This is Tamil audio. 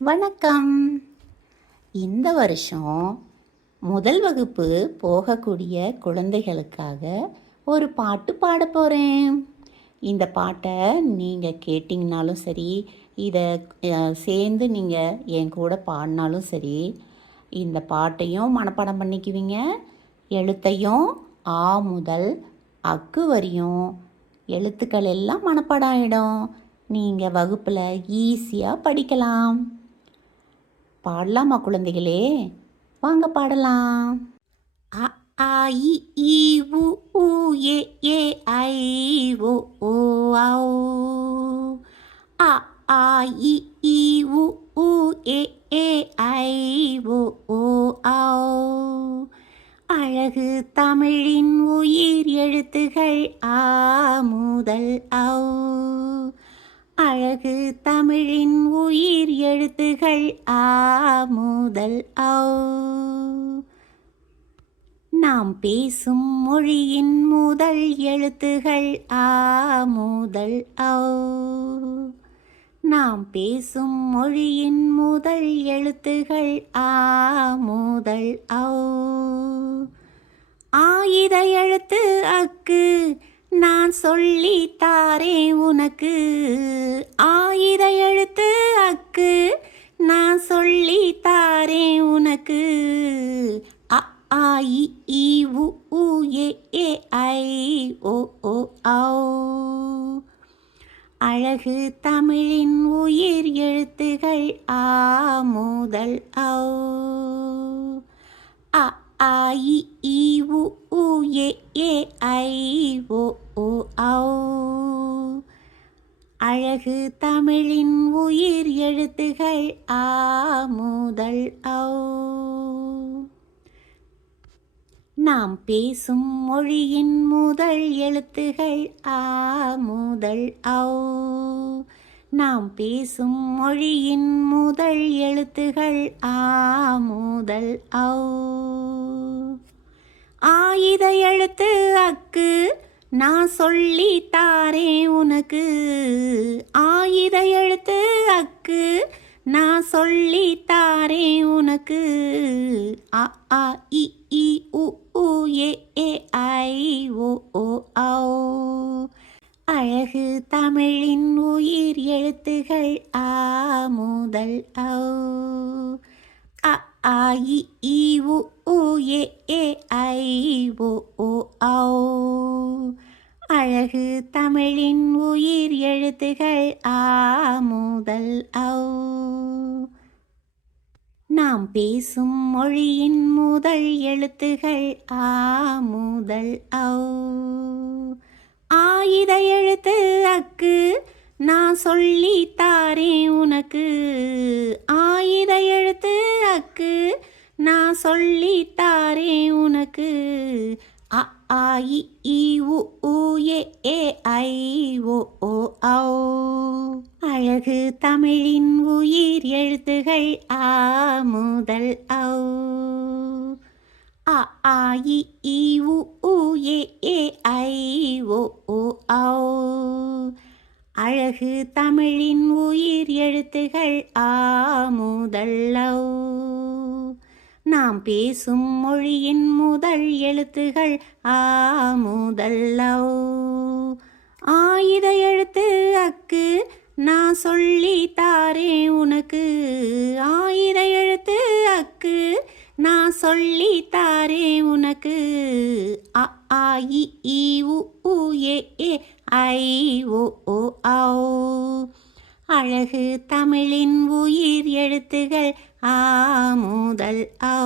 வணக்கம். இந்த வருஷம் முதல் வகுப்பு போகக்கூடிய குழந்தைகளுக்காக ஒரு பாட்டு பாட போகிறேன் இந்த பாட்டை நீங்கள் கேட்டிங்கனாலும் சரி இதை சேர்ந்து நீங்கள் என் கூட பாடினாலும் சரி இந்த பாட்டையும் மனப்பாடம் பண்ணிக்குவீங்க. எழுத்தையும் ஆ முதல் அக்கு வரையும் எழுத்துக்கள் எல்லாம் மனப்பாடம் ஆகிடும் நீங்கள் வகுப்பில் ஈஸியாக படிக்கலாம். பாடலாமா குழந்தைகளே? வாங்க பாடலாம். அ ஆ இ ஈ உ ஊ ஏ ஏ ஐ ஓ ஓ ஔ அ ஆ இ ஈ உ ஊ ஏ ஏ ஐ ஓ ஓ ஔ அழகு தமிழின் உயிர் எழுத்துகள் ஆ முதல் ஔ அழகு தமிழின் உயிர் எழுத்துகள் ஆ முதல் ஔ நாம் பேசும் மொழியின் முதல் எழுத்துகள் ஆ முதல் ஔ நாம் பேசும் மொழியின் முதல் எழுத்துகள் ஆ முதல் ஔ ஆயுத எழுத்து அக்கு நான் சொல்லித்தாரே உனக்கு. ஆயுத எழுத்து அக்கு நான் சொல்லித்தாரே உனக்கு. அ ஆ இ ஈ உ ஊ ஏ ஏ ஐ ஓ ஓ ஔ அழகு தமிழின் உயிர் எழுத்துகள் ஆ முதல் ஔ அ ஆ இ உ ஏ ஏ ஐ ஓ ஓ அழகு தமிழின் உயிர் எழுத்துகள் ஆ முதல் ஔ. நாம் பேசும் மொழியின் முதல் எழுத்துகள் ஆ முதல் ஔ. நாம் பேசும் மொழியின் முதல் எழுத்துகள் ஆ முதல் ஔ. ஆயுத எழுத்து அக்கு நான் சொல்லி தாரேன் உனக்கு. ஆயுத எழுத்து அக்கு நான் சொல்லி தாரேன் உனக்கு. அ ஆ இ இ உ உ ஏ ஏ ஐ ஓ ஓ ஔ அழகு தமிழின் உயிர் எழுத்துகள் ஆ முதல் ஔ அ ஆ இ ஈ ஊ ஏ ஏ ஐ ஓ ஓ ஔ அழகு தமிழின் உயிர் எழுத்துகள் ஆ முதல் ஔ. நாம் பேசும் மொழியின் முதல் எழுத்துகள் ஆ முதல் ஔ. ஆயுத எழுத்து அக்கு நான் சொல்லி உனக்கு. ஆ உனக்கு நான் சொல்லி உனக்கு. அ ஆ இ ஈ உ ஊ ஏ ஏ ஐ ஓ ஓ ஔ. அழகு தமிழின் உயிர் எழுத்துகள் ஆ முதல் ஔ. அ ஆ இ ஈ உ ஊ ஏ ஏ ஐ ஓ ஓ ஔ. அழகு தமிழின் உயிர் எழுத்துகள் ஆ முதல் ஔ. நாம் பேசும் மொழியின் முதல் எழுத்துகள் ஆ முதல் ஆயுத எழுத்து அக்கு நான் சொல்லி உனக்கு. ஆயுத எழுத்து அக்கு நான் சொல்லி உனக்கு. அ ஆ இ உ உ ஏ ஏ ஐ ஓ ஓ அழகு தமிழின் உயிர் எழுத்துகள் ஆ முதல் ஔ